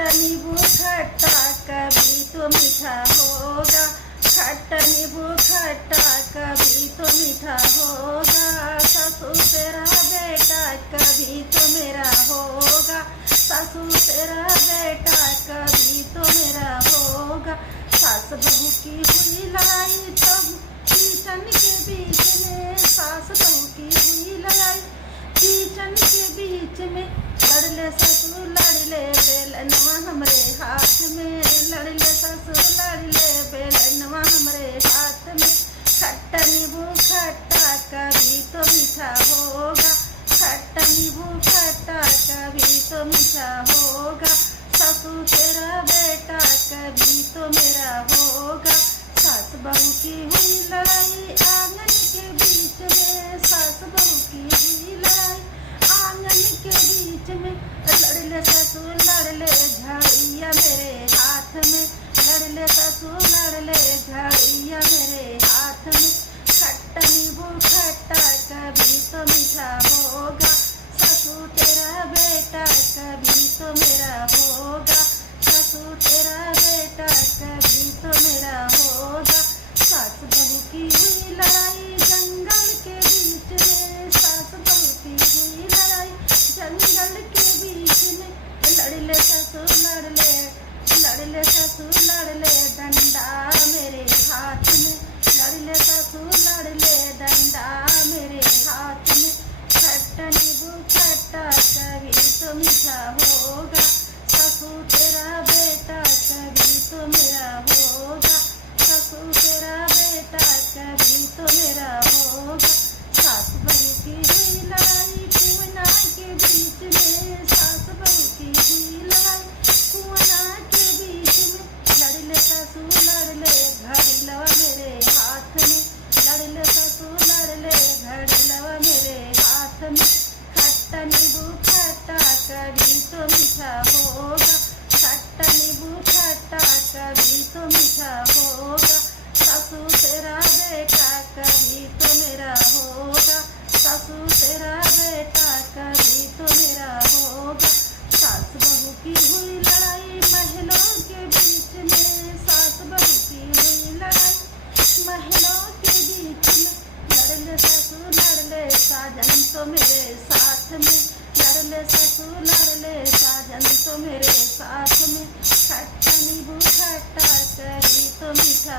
खट्टा नींबू खट्टा कभी तो मीठा होगा, खट्टा नींबू खट्टा कभी तो मीठा होगा। सासू तेरा बेटा कभी तो मेरा होगा, सासू तेरा बेटा कभी तो मेरा होगा। सास बहू की हुई लड़ाई तब किचन के बीच में, सास बहू की हुई लड़ाई किचन के बीच में। लड़ले ससुर लड़ले बेलनवा हमरे हाथ में, लड़ले ससुर लड़ले बेलनवा हमरे हाथ में। खट्टा नींबू खट्टा कभी तो मीठा होगा, खट्टा नींबू खट्टा कभी तो मीठा होगा। सासू तेरा बेटा कभी तो मेरा होगा। सास बहू की हुई लड़ाई आंगन के बीच में, सास बहू की हुई लड़ाई आंगन के बीच में। लड़ले ससुर लड़ले झाड़िया मेरे हाथ में, लड़ले ससुर लड़ले झाड़िया मेरे हाथ में। खट्टा नींबू खट्टा कभी तो मीठा होगा, ससुर तेरा बेटा कभी तो मेरा होगा, ससुर तेरा बेटा कभी तो मेरा होगा। सास बहू की हुई लड़ाई जंगल के बीच में, सास बहू की हुई लड़ाई जंगल के बीच में। लड़ले ससुर लड़ले, लड़ले ससुर लड़ले डंडा मेरे हाथ में, लड़ले ससुर लड़ले डंडा मेरे हाथ में। खट्टा नींबू खट्टा कभी तो मीठा होगा, ससुर तेरा बेटा कभी तो मेरा होगा, ससुर तेरा बेटा कभी तो मेरा होगा। सास बहू की हुई लड़ाई कुआं के बीच में, सास बहू की हुई लड़ाई कुआं के बीच में। लड़ले ससुर लड़ले घड़ी लवा मेरे हाथ में, लड़ले ससुर लड़ले घड़ी लवा मेरे हाथ में। खट्टा नींबू खट्टा कभी तो मीठा होगा, खट्टा नींबू खट्टा कभी तो मीठा होगा। ससुर तेरा बेटा कभी तो मेरा होगा, ससुर तेरा बेटा कभी तो मेरा होगा। सास बहू की हुई लड़ाई महलों के बीच में, सास बहू की हुई लड़ाई महलों के बीच में। लड़ले ससुर लड़ले साजन तो मेरे साथ में, लड़ले ससुर लड़ले साजन तो मेरे साथ में। खट्टा नींबू खट्टा कभी तो मीठा